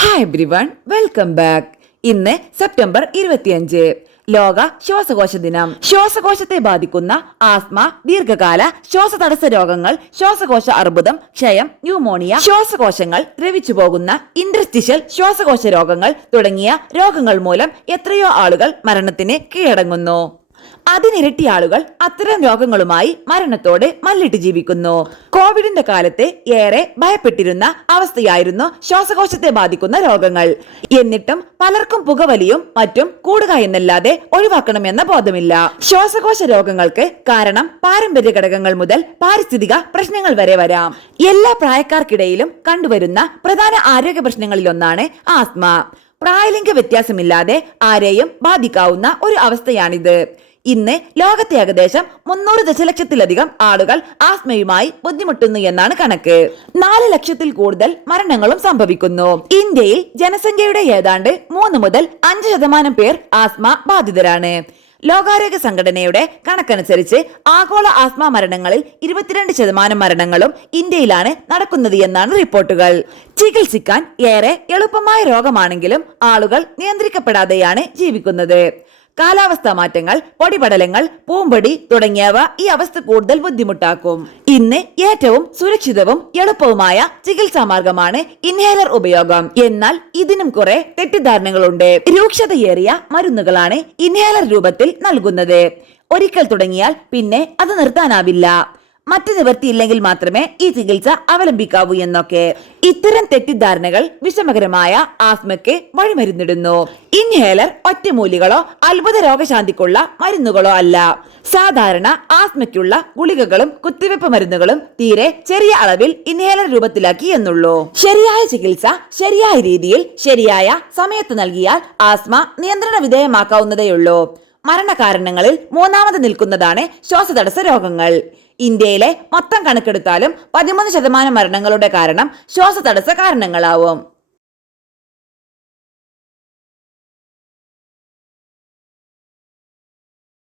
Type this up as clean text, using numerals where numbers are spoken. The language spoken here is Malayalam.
Hi everyone, welcome back. ഇന്ന് സെപ്റ്റംബർ 25, ലോക ശ്വാസകോശ ദിനം. ശ്വാസകോശത്തെ ബാധിക്കുന്ന ആസ്മ, ദീർഘകാല ശ്വാസതടസ്സ രോഗങ്ങൾ, ശ്വാസകോശ അർബുദം, ക്ഷയം, ന്യൂമോണിയ, ശ്വാസകോശങ്ങൾ ദ്രവിച്ചു പോകുന്ന ഇന്റർസ്റ്റിഷ്യൽ ശ്വാസകോശ രോഗങ്ങൾ തുടങ്ങിയ രോഗങ്ങൾ മൂലം എത്രയോ ആളുകൾ മരണത്തിന് കീഴടങ്ങുന്നു. അതിനിരട്ടി ആളുകൾ അത്തരം രോഗങ്ങളുമായി മരണത്തോട് മല്ലിട്ട് ജീവിക്കുന്നു. കോവിഡിന്റെ കാലത്ത് ഏറെ ഭയപ്പെട്ടിരുന്ന അവസ്ഥയായിരുന്നു ശ്വാസകോശത്തെ ബാധിക്കുന്ന രോഗങ്ങൾ. എന്നിട്ടും പലർക്കും പുകവലിയും മറ്റും കൂടുക എന്നല്ലാതെ ഒഴിവാക്കണമെന്ന ബോധമില്ല. ശ്വാസകോശ രോഗങ്ങൾക്ക് കാരണം പാരമ്പര്യ ഘടകങ്ങൾ മുതൽ പാരിസ്ഥിതിക പ്രശ്നങ്ങൾ വരെ വരാം. എല്ലാ പ്രായക്കാർക്കിടയിലും കണ്ടുവരുന്ന പ്രധാന ആരോഗ്യ പ്രശ്നങ്ങളിലൊന്നാണ് ആസ്മ. പ്രായലിംഗ വ്യത്യാസമില്ലാതെ ആരെയും ബാധിക്കാവുന്ന ഒരു അവസ്ഥയാണിത്. ഇന്ന് ലോകത്തെ ഏകദേശം 300 ദശലക്ഷത്തിലധികം ആളുകൾ ആസ്മയുമായി ബുദ്ധിമുട്ടുന്നു എന്നാണ് കണക്ക്. 4 ലക്ഷത്തിൽ കൂടുതൽ മരണങ്ങളും സംഭവിക്കുന്നു. ഇന്ത്യയിൽ ജനസംഖ്യയുടെ ഏതാണ്ട് 3 മുതൽ 5% പേർ ആസ്മ ബാധിതരാണ്. ലോകാരോഗ്യ സംഘടനയുടെ കണക്കനുസരിച്ച് ആഗോള ആസ്മ മരണങ്ങളിൽ 22% മരണങ്ങളും ഇന്ത്യയിലാണ് നടക്കുന്നത് എന്നാണ് റിപ്പോർട്ടുകൾ. ചികിത്സിക്കാൻ ഏറെ എളുപ്പമായ രോഗമാണെങ്കിലും ആളുകൾ നിയന്ത്രിക്കപ്പെടാതെയാണ് ജീവിക്കുന്നത്. കാലാവസ്ഥാ മാറ്റങ്ങൾ, പൊടിപടലങ്ങൾ, പൂമ്പൊടി തുടങ്ങിയവ ഈ അവസ്ഥ കൂടുതൽ ബുദ്ധിമുട്ടാക്കും. ഇന്ന് ഏറ്റവും സുരക്ഷിതവും എളുപ്പവുമായ ചികിത്സാ മാർഗമാണ് ഇൻഹേലർ ഉപയോഗം. എന്നാൽ ഇതിനും കുറെ തെറ്റിദ്ധാരണകളുണ്ട്. രൂക്ഷതയേറിയ മരുന്നുകളാണ് ഇൻഹേലർ രൂപത്തിൽ നൽകുന്നത്. ഒരിക്കൽ തുടങ്ങിയാൽ പിന്നെ അത് നിർത്താനാവില്ല. മറ്റു നിവൃത്തിയില്ലെങ്കിൽ മാത്രമേ ഈ ചികിത്സ അവലംബിക്കാവൂ എന്നൊക്കെ. ഇത്തരം തെറ്റിദ്ധാരണകൾ വിഷമകരമായ ആസ്മയ്ക്ക് വഴിമരുന്നിടുന്നു. ഇൻഹേലർ ഒറ്റമൂലികളോ അത്ഭുത രോഗശാന്തിക്കുള്ള മരുന്നുകളോ അല്ല. സാധാരണ ആസ്മയ്ക്കുള്ള ഗുളികകളും കുത്തിവെപ്പ് മരുന്നുകളും തീരെ ചെറിയ അളവിൽ ഇൻഹേലർ രൂപത്തിലാക്കി എന്നുള്ളൂ. ശരിയായ ചികിത്സ ശരിയായ രീതിയിൽ ശരിയായ സമയത്ത് നൽകിയാൽ ആസ്മ നിയന്ത്രണ വിധേയമാക്കാവുന്നതേയുള്ളൂ. മരണകാരണങ്ങളിൽ 3ാമത് നിൽക്കുന്നതാണ് ശ്വാസതടസ്സ രോഗങ്ങൾ. ഇന്ത്യയിലെ മൊത്തം കണക്കെടുത്താലും 13% മരണങ്ങളുടെ കാരണം ശ്വാസതടസ്സ കാരണങ്ങളാവും.